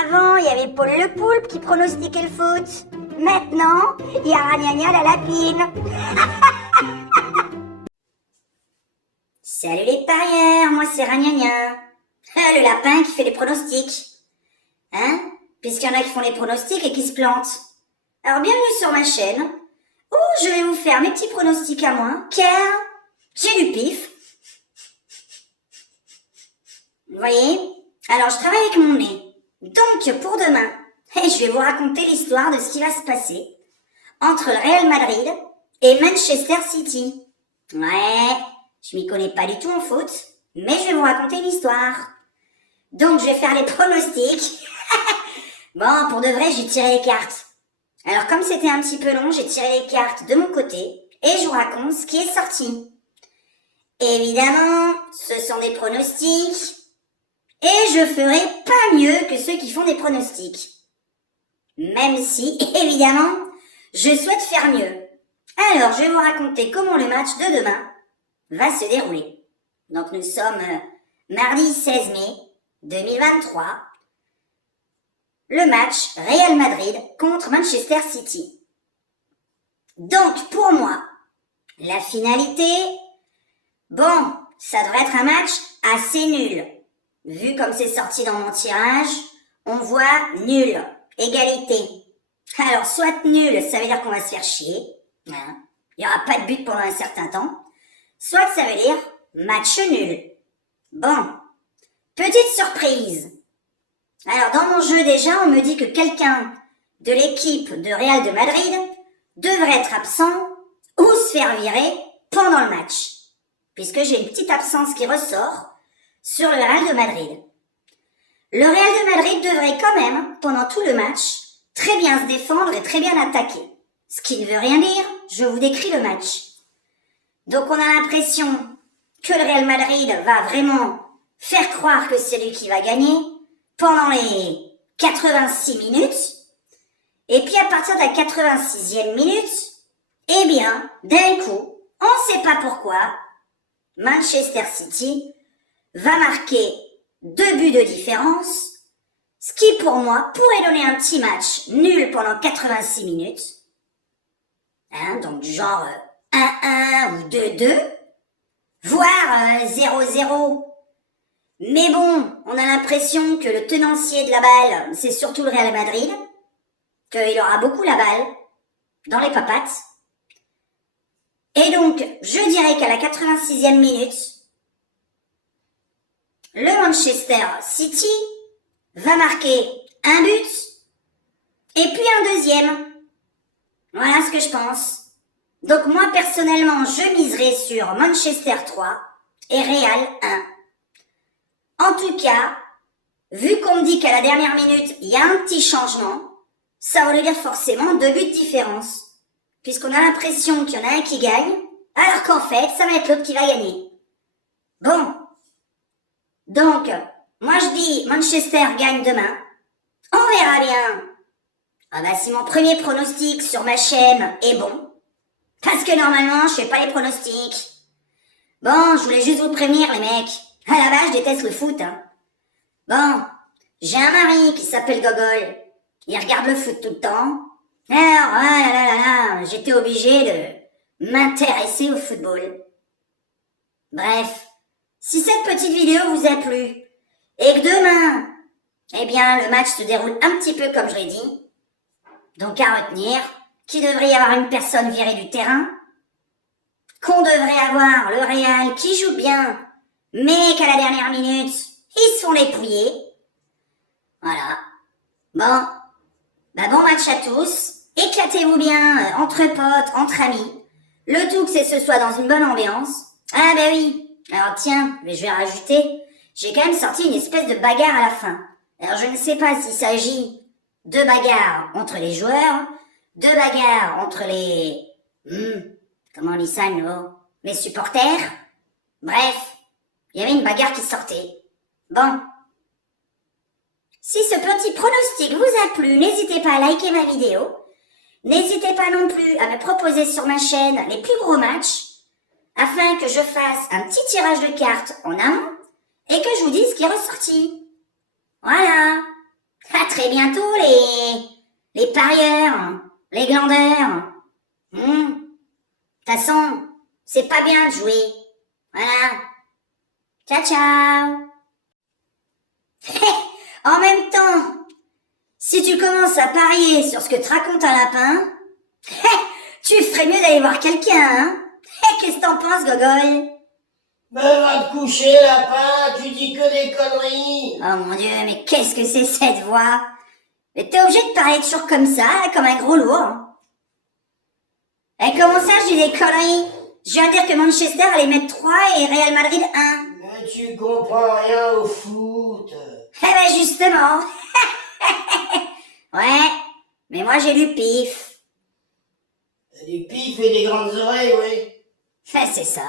Avant, il y avait Paul le Poulpe qui pronostiquait le foot. Maintenant, il y a Ragnagna la lapine. Salut les parieurs, moi c'est Ragnagna. Le lapin qui fait les pronostics. Hein? Puisqu'il y en a qui font les pronostics et qui se plantent. Alors bienvenue sur ma chaîne, où je vais vous faire mes petits pronostics à moi, car j'ai du pif. Vous voyez? Alors je travaille avec mon nez. Donc pour demain, je vais vous raconter l'histoire de ce qui va se passer entre le Real Madrid et Manchester City. Ouais, je m'y connais pas du tout en foot, mais je vais vous raconter l'histoire. Donc je vais faire les pronostics. Bon, pour de vrai, j'ai tiré les cartes. Alors comme c'était un petit peu long, j'ai tiré les cartes de mon côté et je vous raconte ce qui est sorti. Évidemment, ce sont des pronostics et je ferai pas mieux que ceux qui font des pronostics. Même si, évidemment, je souhaite faire mieux. Alors, je vais vous raconter comment le match de demain va se dérouler. Donc nous sommes mardi 16 mai 2023. Le match Real Madrid contre Manchester City. Donc pour moi, la finalité, bon, ça devrait être un match assez nul. Vu comme c'est sorti dans mon tirage, on voit nul, égalité. Alors soit nul, ça veut dire qu'on va se faire chier, hein, il n'y aura pas de but pendant un certain temps, soit ça veut dire match nul. Bon, petite surprise. Alors dans mon jeu déjà, on me dit que quelqu'un de l'équipe de Real de Madrid devrait être absent ou se faire virer pendant le match. Puisque j'ai une petite absence qui ressort sur le Real de Madrid. Le Real de Madrid devrait quand même, pendant tout le match, très bien se défendre et très bien attaquer. Ce qui ne veut rien dire, je vous décris le match. Donc on a l'impression que le Real Madrid va vraiment faire croire que c'est lui qui va gagner pendant les 86 minutes. Et puis à partir de la 86e minute, eh bien, d'un coup, on ne sait pas pourquoi, Manchester City va marquer 2 buts de différence, ce qui pour moi pourrait donner un petit match nul pendant 86 minutes. Hein, donc genre 1-1 ou 2-2, voire 0-0. Mais bon, on a l'impression que le tenancier de la balle, c'est surtout le Real Madrid, qu'il aura beaucoup la balle dans les papates. Et donc, je dirais qu'à la 86e minute, le Manchester City va marquer un but et puis un deuxième. Voilà ce que je pense. Donc moi, personnellement, je miserai sur Manchester 3 et Real 1. En tout cas, vu qu'on me dit qu'à la dernière minute, il y a un petit changement, ça veut dire forcément 2 buts de différence. Puisqu'on a l'impression qu'il y en a un qui gagne, alors qu'en fait, ça va être l'autre qui va gagner. Bon. Donc, moi je dis Manchester gagne demain. On verra bien. Ah bah si mon premier pronostic sur ma chaîne est bon, parce que normalement je fais pas les pronostics. Bon, je voulais juste vous prévenir les mecs. À la base, je déteste le foot, hein. Bon, j'ai un mari qui s'appelle Gogol. Il regarde le foot tout le temps. Alors, j'étais obligé de m'intéresser au football. Bref, si cette petite vidéo vous a plu, et que demain, eh bien, le match se déroule un petit peu comme je l'ai dit, donc à retenir qu'il devrait y avoir une personne virée du terrain, qu'on devrait avoir le Real qui joue bien, mais qu'à la dernière minute, ils se font dépouiller. Voilà. Bon. Bah bon match à tous. Éclatez-vous bien entre potes, entre amis. Le tout que ce soit dans une bonne ambiance. Ah bah oui. Alors tiens, mais je vais rajouter. J'ai quand même sorti une espèce de bagarre à la fin. Alors je ne sais pas s'il s'agit de bagarres entre les joueurs, de bagarres entre les... comment on dit ça, non? Les supporters. Bref. Il y avait une bagarre qui sortait. Bon. Si ce petit pronostic vous a plu, n'hésitez pas à liker ma vidéo. N'hésitez pas non plus à me proposer sur ma chaîne les plus gros matchs, afin que je fasse un petit tirage de cartes en amont et que je vous dise ce qui est ressorti. Voilà. À très bientôt les parieurs, les glandeurs. De toute façon, c'est pas bien de jouer. Voilà. Ciao, ciao. En même temps, si tu commences à parier sur ce que te raconte un lapin, tu ferais mieux d'aller voir quelqu'un, hein. Qu'est-ce que t'en penses, Gogol? Ben va te coucher, lapin, tu dis que des conneries. Oh mon Dieu, mais qu'est-ce que c'est cette voix? Mais t'es obligé de parler toujours comme ça, là, comme un gros lourd. Et comment ça, je dis des conneries? Je viens de dire que Manchester allait mettre 3 et Real Madrid 1. Mais tu comprends rien au foot. Eh ben justement. Ouais, mais moi j'ai du pif. T'as du pif et des grandes oreilles, oui. C'est ça.